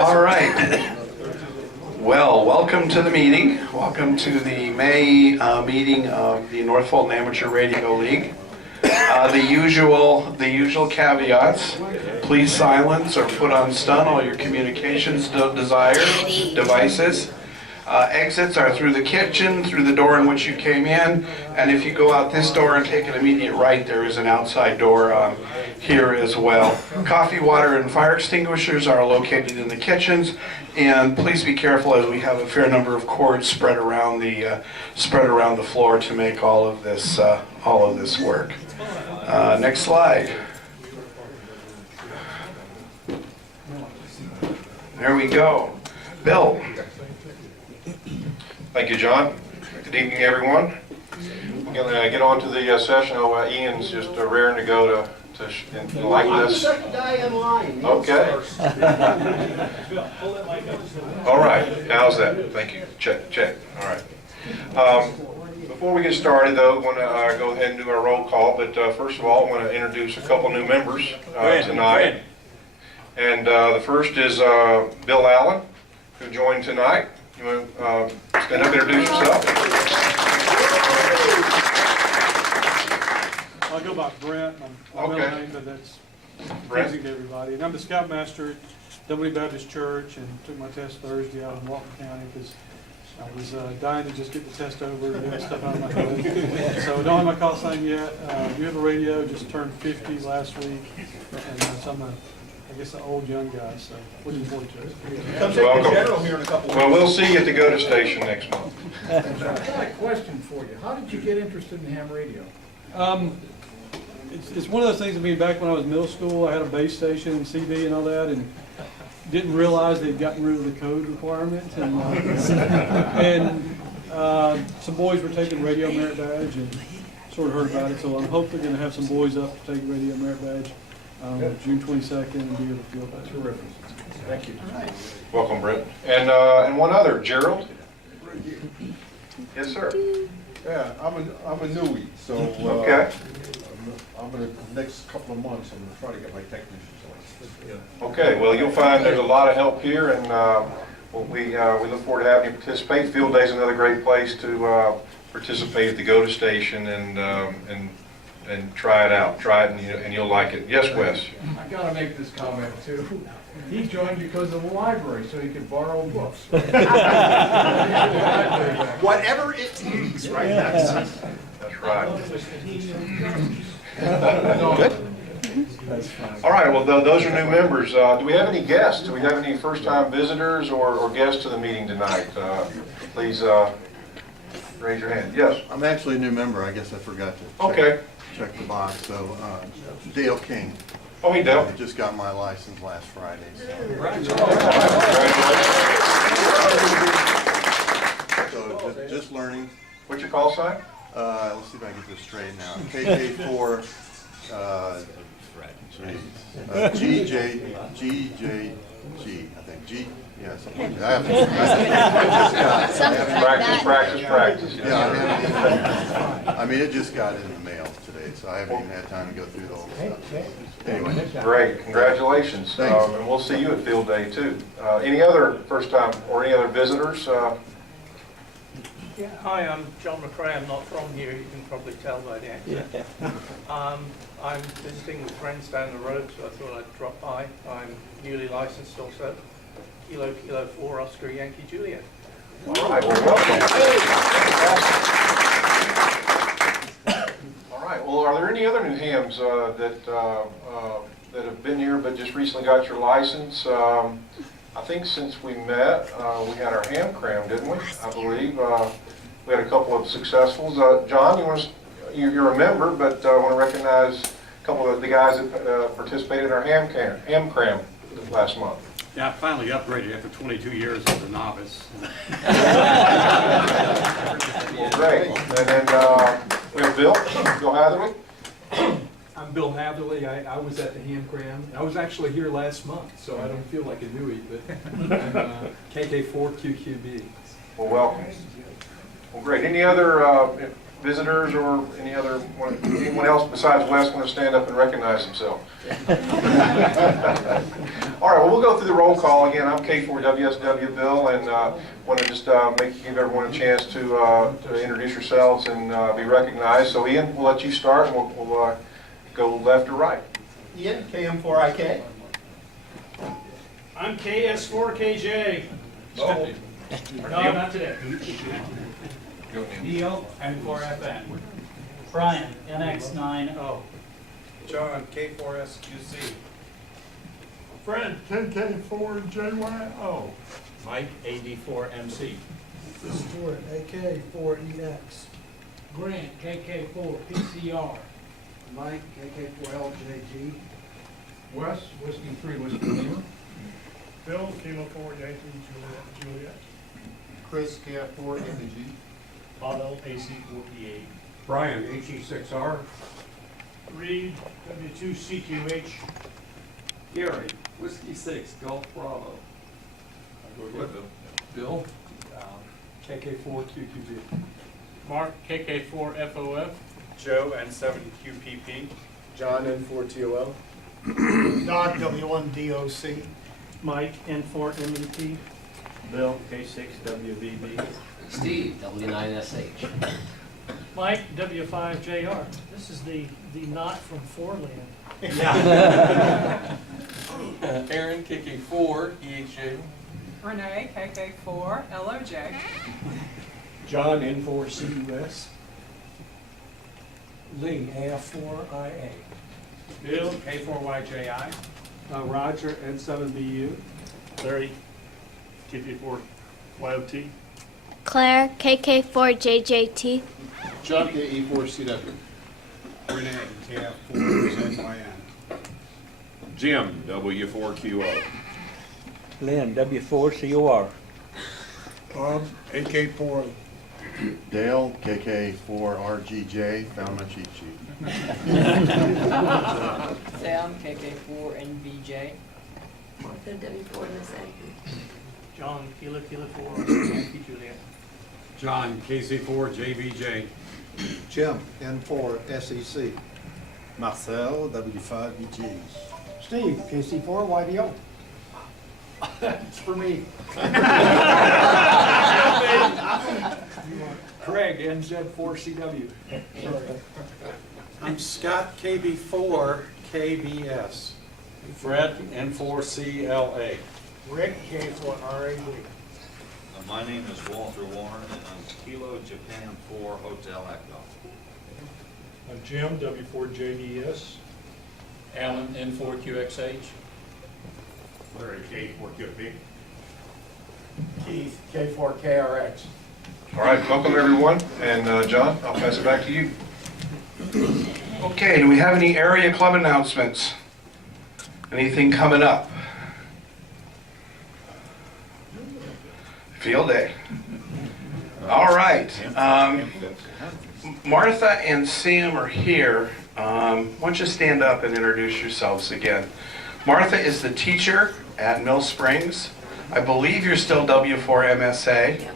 All right. Well, welcome to the meeting. Welcome to the May meeting of the North Fulton Amateur Radio League. The usual caveats. Please silence or put on stun all your communications devices. Exits are through the kitchen, through the door in which you came in, and if you go out this door and take an immediate right, there is an outside door here as well. Coffee, water, and fire extinguishers are located in the kitchens, and please be careful as we have a fair number of cords spread around the floor to make all of this work. Next slide. There we go. Bill. Thank you, John. Good evening, everyone. We're going to get on to the session. Ian's just raring to go to like this. I'm the second guy in line. Okay. All right. How's that? Thank you. Check. All right. Before we get started, though, I want to go ahead and do our roll call. But first of all, I want to introduce a couple new members tonight. And the first is Bill Allen, who joined tonight. You want to stand up and introduce yourself? I'll go by Brent. My middle name, but that's confusing to everybody. And I'm the scoutmaster at W Baptist Church, and took my test Thursday out in Walton County because I was dying to just get the test over and get stuff out of my head. So I don't have my call sign yet. We have a radio, just turned 50 last week, and so I'm I guess an old young guy, so looking forward to it. Come take the general here in a couple Well, we'll see you at the Go-To station next month. I got a question for you. How did you get interested in ham radio? It's one of those things. I mean, back when I was in middle school, I had a base station and CD and all that, and didn't realize they'd gotten rid of the code requirement. And some boys were taking radio merit badge, and sort of heard about it. So I'm hopefully going to have some boys up to take radio merit badge. June 22nd and be able to feel that. Terrific. Thank you. Welcome, Brent. And one other, Gerald. Yes, sir. Yeah, I'm a newie, so Okay. I'm gonna next couple of months I'm gonna try to get my technician's license. Okay. Well, you'll find there's a lot of help here, and we look forward to having you participate. Field Day is another great place to participate at the Go-To station and try it out. Try it, and you'll like it. Yes, Wes. I gotta make this comment too. He joined because of the library, so he could borrow books. Whatever it takes, right? That's right. Good. All right. Well, those are new members. Do we have any guests? Do we have any first-time visitors or guests to the meeting tonight? Please raise your hand. Yes. I'm actually a new member, I guess I forgot to check the box, so Dale King. Oh, he Dale. I just got my license last Friday. So just learning. What's your call sign? Let's see if I can get this straight now. KK4 GJG, I think. Yeah, something like that. Practice. Yeah, I mean, it just got in the mail today, so I haven't even had time to go through the whole stuff. Anyway. Great, congratulations. Thanks. And we'll see you at Field Day too. Any other first time or any other visitors? Yeah, hi, I'm John McRae. I'm not from here. You can probably tell by the accent. I'm visiting with friends down the road, so I thought I'd drop by. I'm newly licensed also. Kilo 4 Oscar Yankee Juliet. All right, well, welcome. All right, well, are there any other new hams that have been here but just recently got your license? I think since we met, we had our ham cram, didn't we? I believe we had a couple of successfuls. John, you're a member, but I want to recognize a couple of the guys that participated in our ham cram last month. Yeah, I finally upgraded after 22 years as a novice. Well, great. And then we have Bill Hatherley. I'm Bill Hatherley. I was at the ham cram. I was actually here last month, so I don't feel like a newie, but I'm KK4QQB. Well, welcome. Well, great. Any other visitors or anyone else besides Wes want to stand up and recognize himself? All right, well, we'll go through the roll call again. I'm K4WSW Bill, and want to just give everyone a chance to introduce yourselves and be recognized. So Ian, we'll let you start, and we'll go left or right. Ian, KM4IK. I'm KS4KJ. Stephanie. No, not today. Neil, N4FN. Brian, NX90. John, K4SQC. Fred, KK4JYO. Mike, AD4MC. Stuart, AK4EX. Grant, KK4PCR. Mike, AK4LJG. Wes, Whiskey 3, Whiskey Lima. Bill, Kilo 4, Yankee, Juliet. Chris, KF4MG. Otto, AC4PA. Brian, HE6R. Reed, W2CQH. Gary, Whiskey 6, Golf Bravo. Bill, KK4QQB. Mark, KK4FOF. Joe, N7QPP. John, N4TOL. Doc, W1DOC. Mike, N4MET. Bill, K6WVB. Steve, W9SH. Mike, W5JR. This is the knot from Foreland. Aaron, KK4 EHJ. Renee, KK4 LOJ. John, N4CUS. Lee, AF4IA. Bill, K4YJI. Roger, N7BU. Larry, KK4 YOT. Claire, KK4JJT. Chuck, KE4CW. Renee, KF4ZYN. Jim, W4QO. Lynn, W4COR. Bob, AK4. Dale, KK4RGJ, found my cheat sheet. Sam, KK4NVJ. Martha, W4MSA. John, Kilo 4, Yankee Juliet. John, KC4JVJ. Jim, N4SEC. Marcel, W5EG. Steve, KC4YDO. It's for me. Craig, NZ4CW. I'm Scott, KB4 KBS. Fred, N4CLA. Rick, K4RAD. My name is Walter Warren, and I'm Kilo Japan 4 Hotel Echo. I'm Jim, W4JDS. Alan, N4QXH. Larry, K4QP. Keith, K4KRX. All right, welcome everyone, and John, I'll pass it back to you. Okay, do we have any area club announcements? Anything coming up? Field day. All right. Martha and Sam are here. Why don't you stand up and introduce yourselves again? Martha is the teacher at Mill Springs. I believe you're still W4MSA.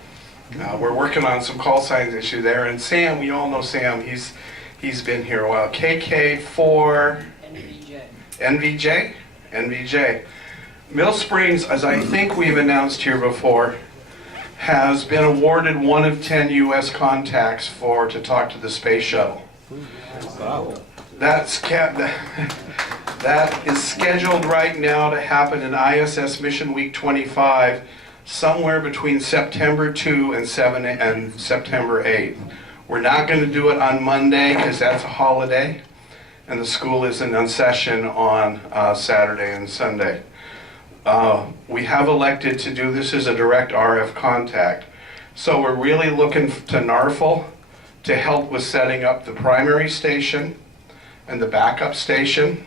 We're working on some call signs issue there. And Sam, we all know Sam. He's been here a while. KK4 NVJ. NVJ. Mill Springs, as I think we've announced here before, has been awarded one of 10 U.S. contacts to talk to the space shuttle. Wow. That is scheduled right now to happen in ISS Mission Week 25, somewhere between September 2 and September 8. We're not going to do it on Monday because that's a holiday, and the school isn't in session on Saturday and Sunday. We have elected to do this as a direct RF contact. So we're really looking to NFARL to help with setting up the primary station and the backup station.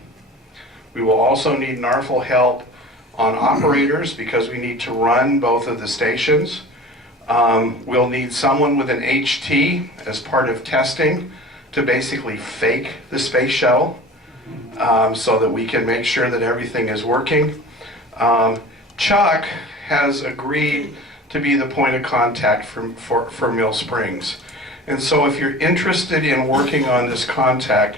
We will also need NFARL help on operators because we need to run both of the stations. We'll need someone with an HT as part of testing to basically fake the space shuttle so that we can make sure that everything is working. Chuck has agreed to be the point of contact for Mill Springs. And so if you're interested in working on this contact,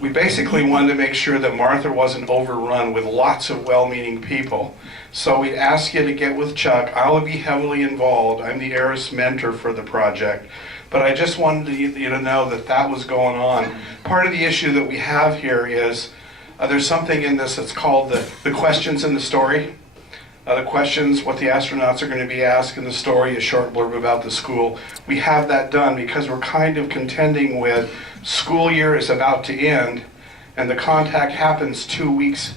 we basically wanted to make sure that Martha wasn't overrun with lots of well-meaning people. So we'd ask you to get with Chuck. I'll be heavily involved. I'm the Eris mentor for the project. But I just wanted you to know that that was going on. Part of the issue that we have here is there's something in this that's called the questions in the story. The questions, what the astronauts are going to be asked in the story, a short blurb about the school. We have that done because we're kind of contending with school year is about to end, and the contact happens 2 weeks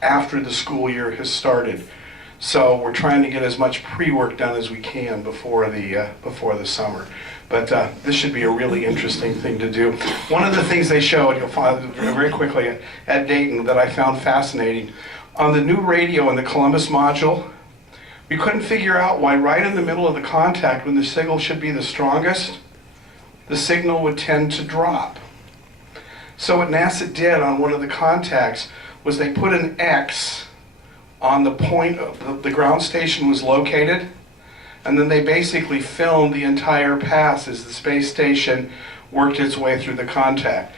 after the school year has started. So we're trying to get as much pre-work done as we can before the summer. But this should be a really interesting thing to do. One of the things they showed, you'll find very quickly at Dayton, that I found fascinating, on the new radio in the Columbus module, we couldn't figure out why right in the middle of the contact, when the signal should be the strongest, the signal would tend to drop. So what NASA did on one of the contacts was they put an X on the point of the ground station was located, and then they basically filmed the entire pass as the space station worked its way through the contact.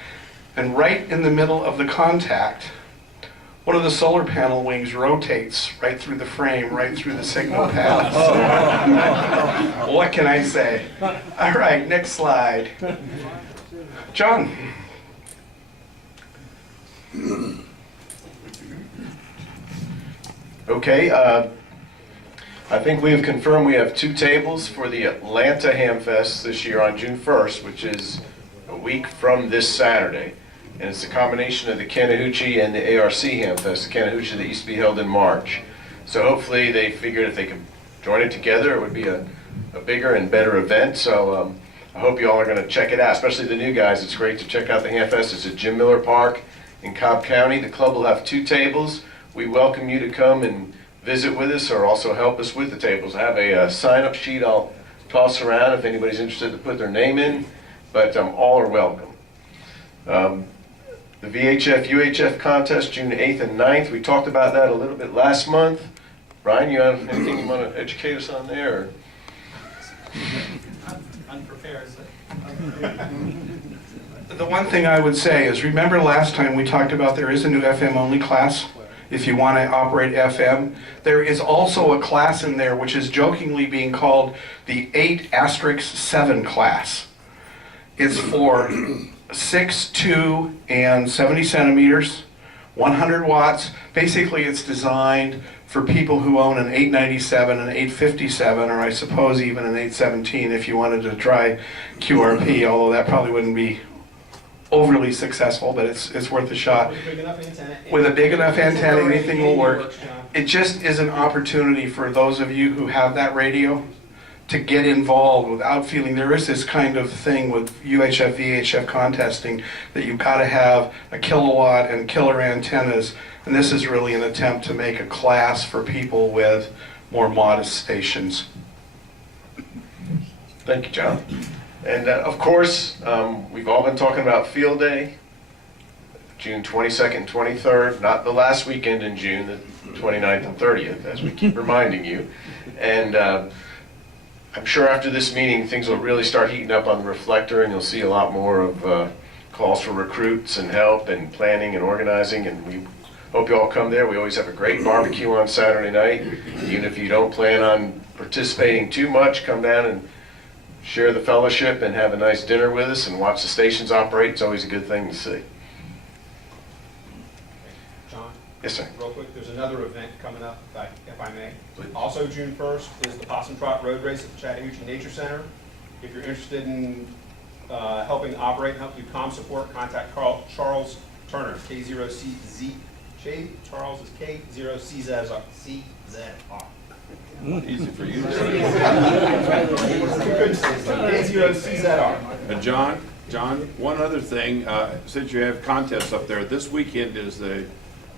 And right in the middle of the contact, one of the solar panel wings rotates right through the frame, right through the signal path. What can I say? All right, next slide. John. Okay, I think we have confirmed we have 2 tables for the Atlanta Hamfest this year on June 1st, which is a week from this Saturday. And it's a combination of the Chattahoochee and the ARC Hamfest, the Chattahoochee that used to be held in March. So hopefully they figured if they could join it together, it would be a bigger and better event. So I hope you all are going to check it out, especially the new guys. It's great to check out the Hamfest. It's at Jim Miller Park in Cobb County. The club will have 2 tables. We welcome you to come and visit with us or also help us with the tables. I have a sign-up sheet I'll toss around if anybody's interested to put their name in, but all are welcome. The VHF-UHF contest, June 8th and 9th, we talked about that a little bit last month. Brian, you have anything you want to educate us on there? Or? Unprepared. The one thing I would say is, remember last time we talked about there is a new FM only class? If you want to operate FM, there is also a class in there which is jokingly being called the 8*7 class. It's for 6'2" and 70 centimeters, 100 watts. Basically, it's designed for people who own an 897, an 857, or I suppose even an 817 if you wanted to try QRP, although that probably wouldn't be overly successful, but it's worth a shot. With a big enough antenna, anything will work. It just is an opportunity for those of you who have that radio to get involved without feeling there is this kind of thing with UHF, VHF contesting that you've got to have a kilowatt and killer antennas, and this is really an attempt to make a class for people with more modest stations. Thank you, John. And of course, we've all been talking about Field Day, June 22nd and 23rd, not the last weekend in June, the 29th and 30th, as we keep reminding you. And I'm sure after this meeting, things will really start heating up on the reflector, and you'll see a lot more of calls for recruits and help and planning and organizing, and we hope you all come there. We always have a great barbecue on Saturday night. Even if you don't plan on participating too much, come down and share the fellowship and have a nice dinner with us and watch the stations operate. It's always a good thing to see. John? Yes, sir. Real quick, there's another event coming up, if I may. Also, June 1st is the Possum Trot Road Race at the Chattahoochee Nature Center. If you're interested in helping operate and help do comm support, contact Charles Turner, K0CZ. Charles is K0CZR. Easy for you. K0CZR. John, one other thing, since you have contests up there, this weekend is the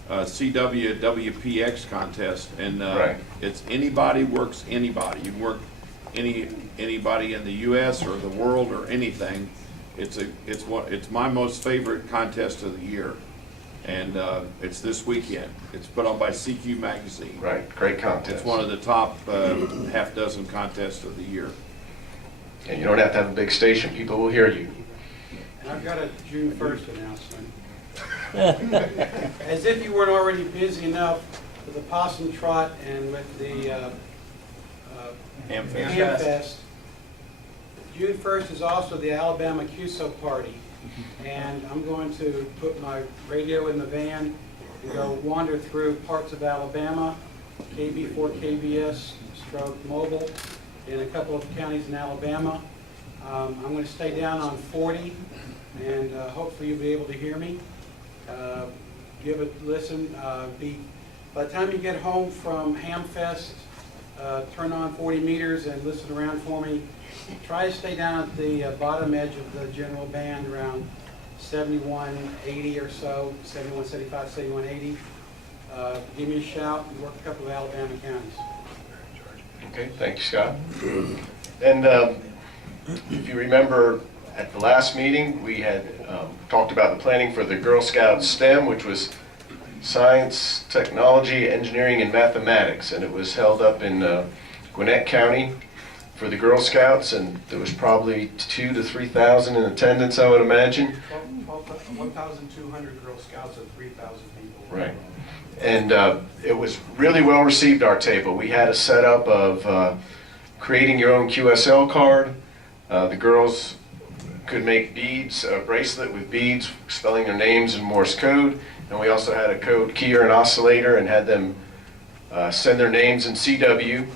CW WPX contest, and right. It's anybody works anybody. You work anybody in the U.S. or the world or anything. It's my most favorite contest of the year, and it's this weekend. It's put on by CQ Magazine. Right, great contest. It's one of the top half dozen contests of the year. And you don't have to have a big station, people will hear you. And I've got a June 1st announcement. As if you weren't already busy enough with the Possum Trot and with the Hamfest, June 1st is also the Alabama QSO party. And I'm going to put my radio in the van and go wander through parts of Alabama, KB4 KBS, stroke mobile, in a couple of counties in Alabama. I'm going to stay down on 40, and hopefully you'll be able to hear me. Give it a listen. By the time you get home from Hamfest, turn on 40 meters and listen around for me. Try to stay down at the bottom edge of the general band around 7180 or so, 7175, 7180. Give me a shout and work a couple of Alabama counties. Okay, thank you, Scott. And if you remember, at the last meeting, we had talked about the planning for the Girl Scout STEM, which was Science, Technology, Engineering, and Mathematics, and it was held up in Gwinnett County for the Girl Scouts, and there was probably 2,000 to 3,000 in attendance, I would imagine. 1,200 Girl Scouts and 3,000 people. Right. And it was really well received, our table. We had a setup of creating your own QSL card. The girls could make beads, a bracelet with beads, spelling their names in Morse code. And we also had a code keyer and oscillator and had them send their names in CW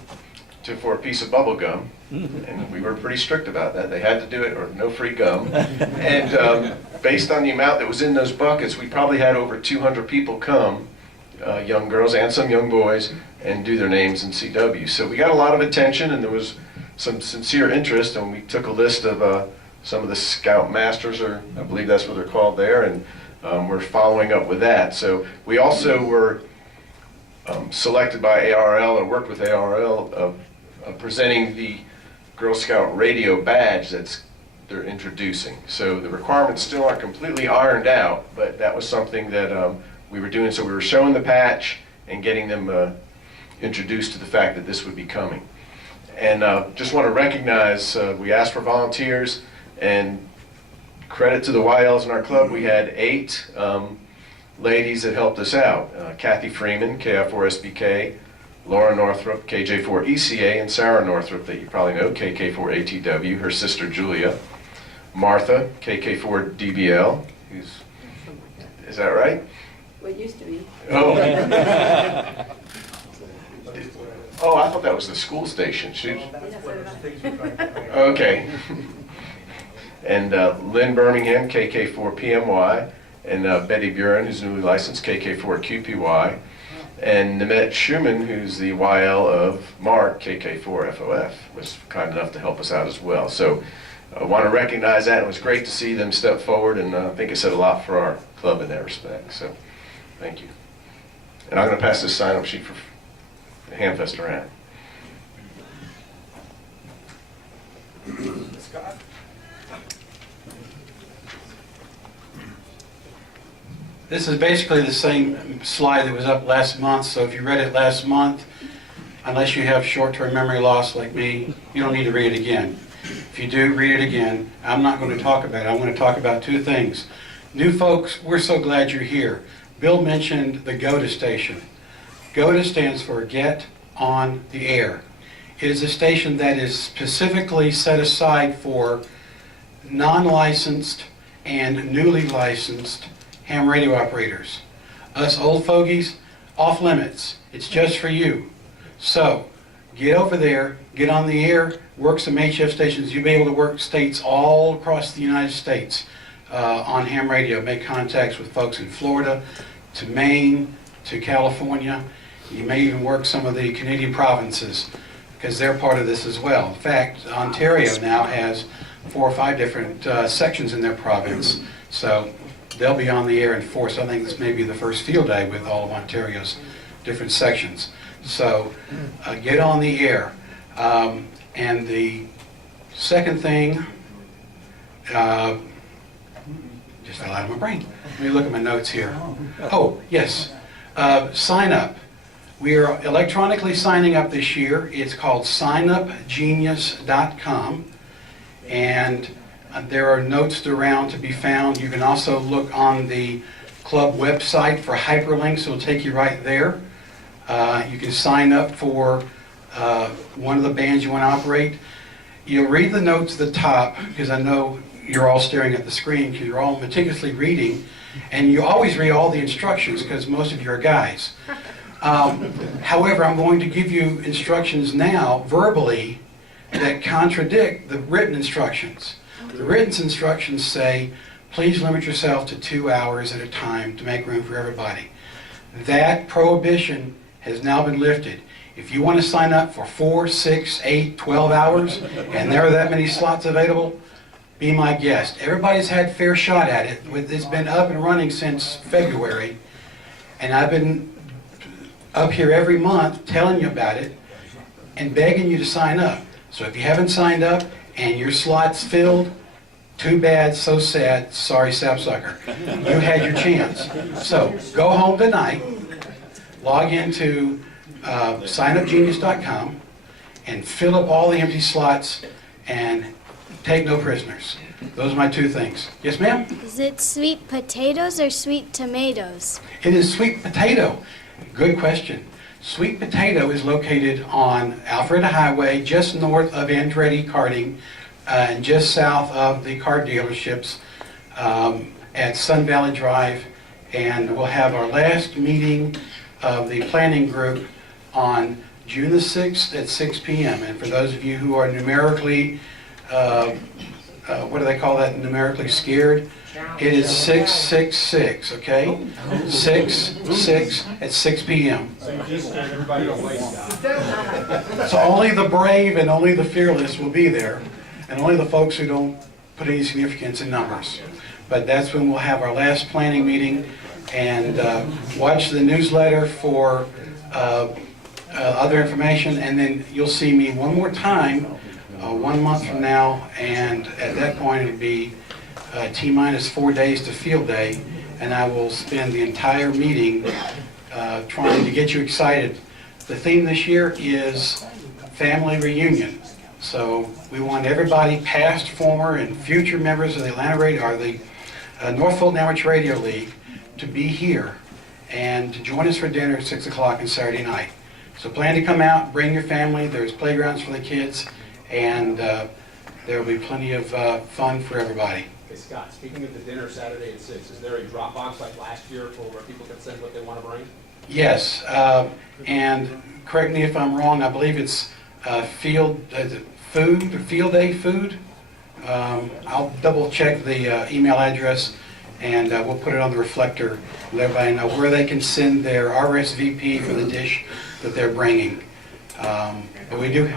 for a piece of bubble gum. And we were pretty strict about that. They had to do it or no free gum. And based on the amount that was in those buckets, we probably had over 200 people come, young girls and some young boys, and do their names in CW. So we got a lot of attention, and there was some sincere interest, and we took a list of some of the Scout Masters, or I believe that's what they're called there, and we're following up with that. So we also were selected by ARL, or worked with ARL, presenting the Girl Scout radio badge they're introducing. So the requirements still aren't completely ironed out, but that was something that we were doing. So we were showing the patch and getting them introduced to the fact that this would be coming. And just want to recognize, we asked for volunteers, and credit to the YLs in our club, we had 8 ladies that helped us out. Kathy Freeman, KI4SBK, Laura Northrup, KJ4ECA, and Sarah Northrup, that you probably know, KK4ATW, her sister Julia. Martha, KK4DBL, is that right? What used to be. Oh. Oh, I thought that was the school station. Okay. And Lynn Birmingham, KK4PMY, and Betty Buren, who's newly licensed, KK4QPY, and Nemette Schumann, who's the YL of Mark, KK4FOF, was kind enough to help us out as well. So I want to recognize that. It was great to see them step forward, and I think it said a lot for our club in that respect. So thank you. And I'm going to pass this sign-up sheet for the Hamfest around. Scott? This is basically the same slide that was up last month, so if you read it last month, unless you have short-term memory loss like me, you don't need to read it again. If you do, read it again. I'm not going to talk about it. I'm going to talk about 2 things. New folks, we're so glad you're here. Bill mentioned the GOTA station. GOTA stands for Get on the Air. It is a station that is specifically set aside for non-licensed and newly licensed ham radio operators. Us old fogies, off limits. It's just for you. So, get over there, get on the air, work some HF stations. You'll be able to work states all across the United States on ham radio. Make contacts with folks in Florida, to Maine, to California. You may even work some of the Canadian provinces, because they're part of this as well. In fact, Ontario now has 4 or 5 different sections in their province. So they'll be on the air in force. I think this may be the first field day with all of Ontario's different sections. So get on the air. And the second thing, just fell out of my brain. Let me look at my notes here. Oh, yes. Sign up. We are electronically signing up this year. It's called signupgenius.com. and there are notes around to be found. You can also look on the club website for hyperlinks. It'll take you right there. You can sign up for one of the bands you want to operate. You'll read the notes at the top, because I know you're all staring at the screen because you're all meticulously reading, and you always read all the instructions because most of you are guys. However, I'm going to give you instructions now verbally that contradict the written instructions. The written instructions say, please limit yourself to 2 hours at a time to make room for everybody. That prohibition has now been lifted. If you want to sign up for 4, 6, 8, 12 hours, and there are that many slots available, be my guest. Everybody's had fair shot at it. It's been up and running since February, and I've been up here every month telling you about it and begging you to sign up. So if you haven't signed up and your slot's filled, too bad, so sad, sorry sapsucker. You had your chance. So go home tonight, log into signupgenius.com and fill up all the empty slots and take no prisoners. Those are my 2 things. Yes, ma'am? Is it sweet potatoes or sweet tomatoes? It is sweet potato. Good question. Sweet Potato is located on Alpharetta Highway, just north of Andretti Karting, and just south of the car dealerships at Sun Valley Drive. And we'll have our last meeting of the planning group on June the 6th at 6 p.m. And for those of you who are numerically, what do they call that, numerically scared? It is 666, okay? 6 at 6 p.m. So only the brave and only the fearless will be there, and only the folks who don't put any significance in numbers. But that's when we'll have our last planning meeting, and watch the newsletter for other information, and then you'll see me one more time 1 month from now, and at that point it'll be T-minus 4 days to field day, and I will spend the entire meeting trying to get you excited. The theme this year is family reunion. So we want everybody, past, former, and future members of the Atlanta Radio, or the North Fulton Amateur Radio League, to be here and to join us for dinner at 6 o'clock on Saturday night. So plan to come out, bring your family. There's playgrounds for the kids, and there will be plenty of fun for everybody. Hey Scott, speaking of the dinner Saturday at 6, is there a drop box like last year for where people can send what they want to bring? Yes, and correct me if I'm wrong, I believe it's field day food. I'll double check the email address, and we'll put it on the reflector and let everybody know where they can send their RSVP for the dish that they're bringing. But we do,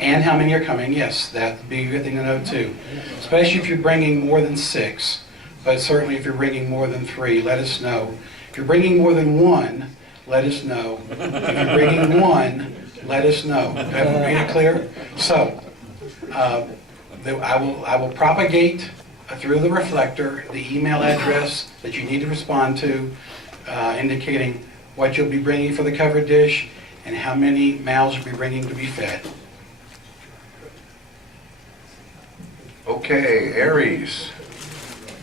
and how many are coming, yes, that'd be a good thing to know too. Especially if you're bringing more than 6, but certainly if you're bringing more than 3, let us know. If you're bringing more than 1, let us know. If you're bringing 1, let us know. Have we made it clear? So, I will propagate through the reflector the email address that you need to respond to, indicating what you'll be bringing for the covered dish and how many mouths you'll be bringing to be fed. Okay, Aries,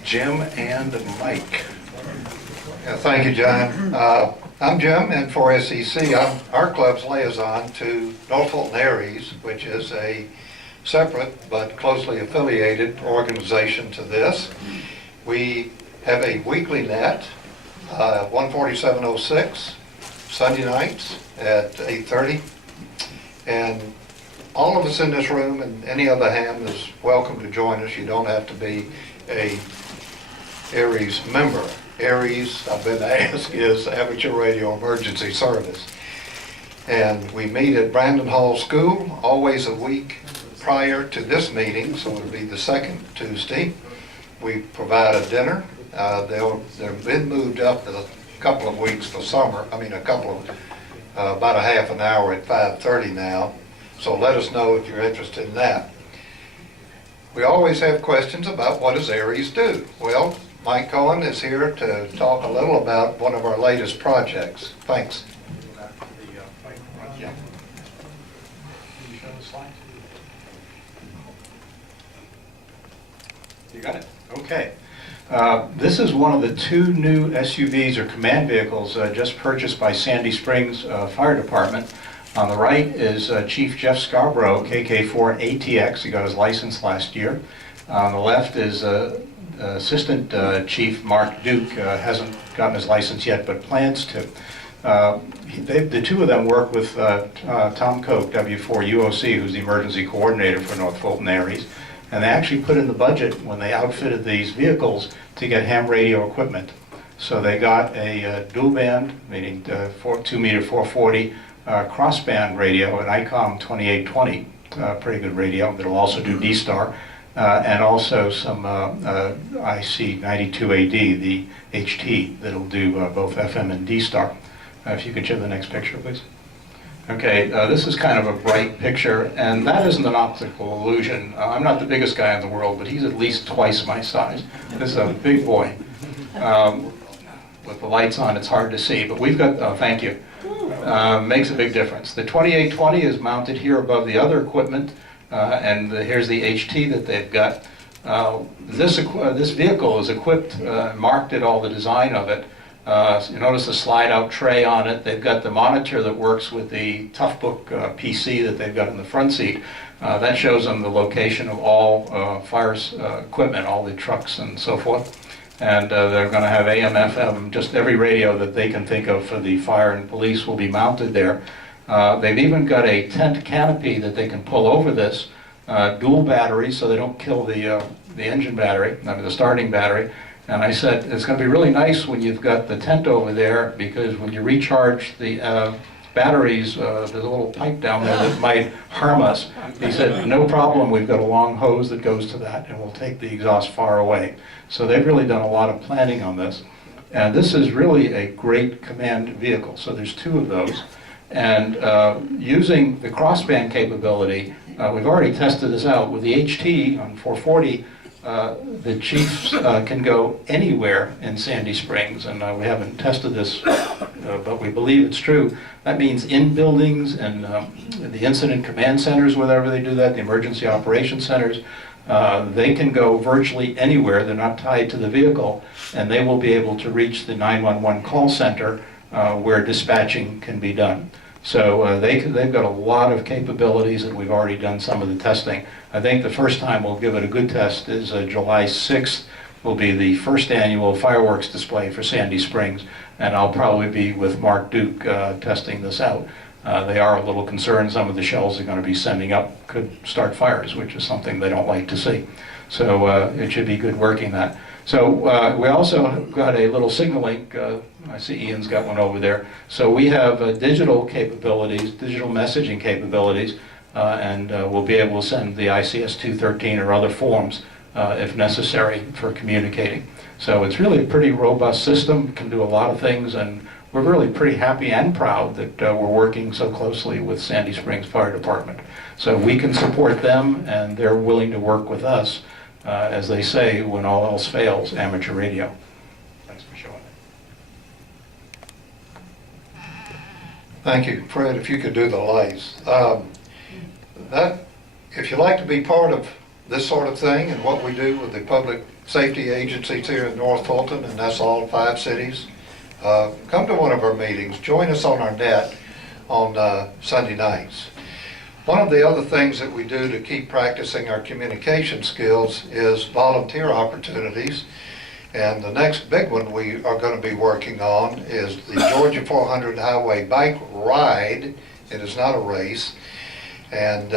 Jim and Mike. Yeah, thank you, John. I'm Jim, and for SEC, I'm our club's liaison to North Fulton Aries, which is a separate but closely affiliated organization to this. We have a weekly net, 14706, Sunday nights at 8:30, and all of us in this room and any other ham is welcome to join us. You don't have to be a Aries member. Aries, I've been asked, is Amateur Radio Emergency Service. And we meet at Brandon Hall School, always a week prior to this meeting, so it'll be the second Tuesday. We provide a dinner. They've been moved up a couple of weeks for summer. About a half an hour at 5:30 now. So let us know if you're interested in that. We always have questions about what does Aries do? Well, Mike Cohen is here to talk a little about one of our latest projects. Thanks. You got it? Okay. This is one of the 2 new SUVs or command vehicles just purchased by Sandy Springs Fire Department. On the right is Chief Jeff Scarborough, KK4 ATX. He got his license last year. On the left is Assistant Chief Mark Duke. Hasn't gotten his license yet, but plans to. The 2 of them work with Tom Koch, W4 UOC, who's the emergency coordinator for North Fulton Aries. And they actually put in the budget when they outfitted these vehicles to get ham radio equipment. So they got a dual band, meaning 2-meter 440 crossband radio, an ICOM 2820, pretty good radio that'll also do D-Star, and also some IC 92AD, the HT, that'll do both FM and D-Star. If you could show the next picture, please. Okay, this is kind of a bright picture, and that isn't an optical illusion. I'm not the biggest guy in the world, but he's at least twice my size. This is a big boy. With the lights on, it's hard to see, but we've got, thank you. Makes a big difference. The 2820 is mounted here above the other equipment, and here's the HT that they've got. This vehicle is equipped, Mark did all the design of it. You notice the slide-out tray on it. They've got the monitor that works with the Toughbook PC that they've got in the front seat. That shows them the location of all fire equipment, all the trucks and so forth. And they're going to have AM, FM, just every radio that they can think of for the fire and police will be mounted there. They've even got a tent canopy that they can pull over this, dual batteries so they don't kill the engine battery, the starting battery. And I said, it's going to be really nice when you've got the tent over there, because when you recharge the batteries, there's a little pipe down there that might harm us. He said, no problem, we've got a long hose that goes to that, and we'll take the exhaust far away. So they've really done a lot of planning on this. And this is really a great command vehicle. So there's 2 of those. And using the crossband capability, we've already tested this out. With the HT on 440, the chiefs can go anywhere in Sandy Springs, and we haven't tested this, but we believe it's true. That means in buildings and the incident command centers, wherever they do that, the emergency operations centers, they can go virtually anywhere. They're not tied to the vehicle, and they will be able to reach the 911 call center where dispatching can be done. So they've got a lot of capabilities, and we've already done some of the testing. I think the first time we'll give it a good test is July 6th will be the first annual fireworks display for Sandy Springs, and I'll probably be with Mark Duke testing this out. They are a little concerned some of the shells they're going to be sending up could start fires, which is something they don't like to see. So it should be good working that. So we also got a little signal link. I see Ian's got one over there. So we have digital capabilities, digital messaging capabilities, and we'll be able to send the ICS 213 or other forms if necessary for communicating. So it's really a pretty robust system, can do a lot of things, and we're really pretty happy and proud that we're working so closely with Sandy Springs Fire Department. So we can support them, and they're willing to work with us, as they say, when all else fails, amateur radio. Thanks for showing it. Thank you. Fred, if you could do the lights. If you like to be part of this sort of thing and what we do with the public safety agencies here in North Fulton, and that's all 5 cities, come to one of our meetings. Join us on our net on Sunday nights. One of the other things that we do to keep practicing our communication skills is volunteer opportunities. And the next big one we are going to be working on is the Georgia 400 Highway Bike Ride. It is not a race. And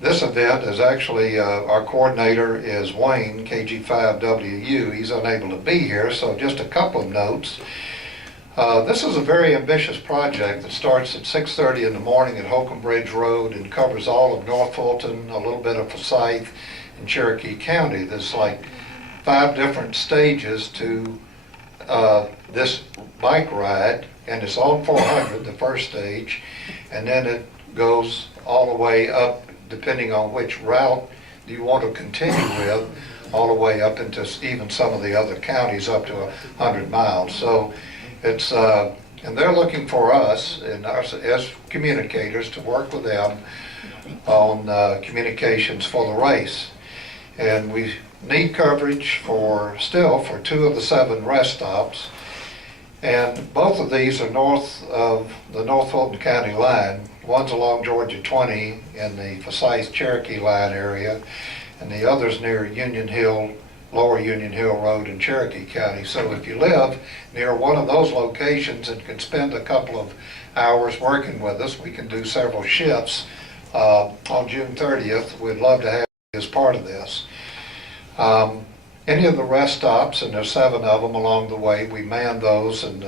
this event is actually, our coordinator is Wayne, KG5WU. He's unable to be here, so just a couple of notes. This is a very ambitious project that starts at 6:30 in the morning at Holcomb Bridge Road and covers all of North Fulton, a little bit of Forsyth, and Cherokee County. There's like 5 different stages to this bike ride, and it's on 400, the first stage, and then it goes all the way up, depending on which route you want to continue with, all the way up into even some of the other counties up to 100 miles. So it's, and they're looking for us and us as communicators to work with them on communications for the race. And we need coverage for 2 of the 7 rest stops. And both of these are north of the North Fulton County line. One's along Georgia 20 in the Forsyth Cherokee line area, and the other's near Union Hill, Lower Union Hill Road in Cherokee County. So if you live near one of those locations and can spend a couple of hours working with us, we can do several shifts on June 30th. We'd love to have you as part of this. Any of the rest stops, and there's 7 of them along the way, we man those, and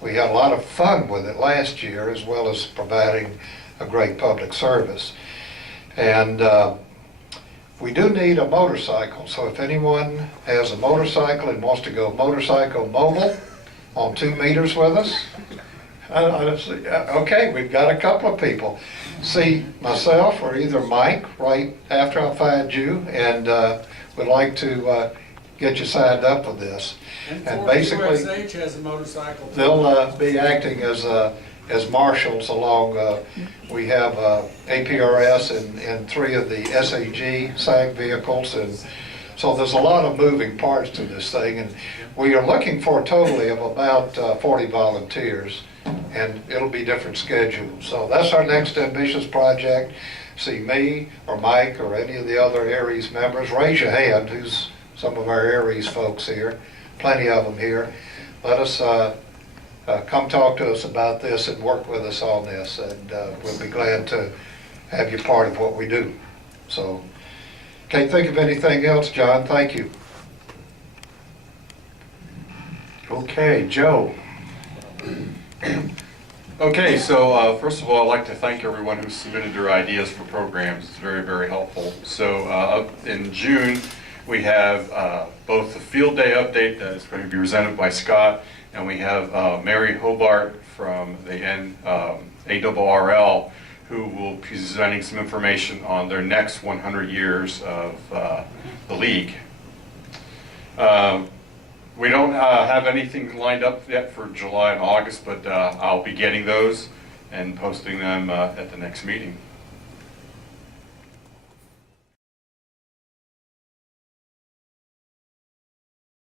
we had a lot of fun with it last year, as well as providing a great public service. And we do need a motorcycle, so if anyone has a motorcycle and wants to go motorcycle mobile on 2 meters with us, honestly, okay, we've got a couple of people. See, myself or either Mike right after I find you, and would like to get you signed up with this. And basically, USH has a motorcycle. they'll be acting as marshals along. We have APRS and 3 of the SAG vehicles, and so there's a lot of moving parts to this thing. And we are looking for a totally of about 40 volunteers, and it'll be different schedules. So that's our next ambitious project. See me or Mike or any of the other Aries members, raise your hand. Who's some of our Aries folks here? Plenty of them here. Let us come talk to us about this and work with us on this, and we'll be glad to have you part of what we do. So, can't think of anything else, John. Thank you. Okay, Joe. Okay, so first of all, I'd like to thank everyone who submitted their ideas for programs. It's very, very helpful. So up in June, we have both the field day update that is going to be presented by Scott, and we have Mary Hobart from the NARL, who will be presenting some information on their next 100 years of the league. We don't have anything lined up yet for July and August, but I'll be getting those and posting them at the next meeting.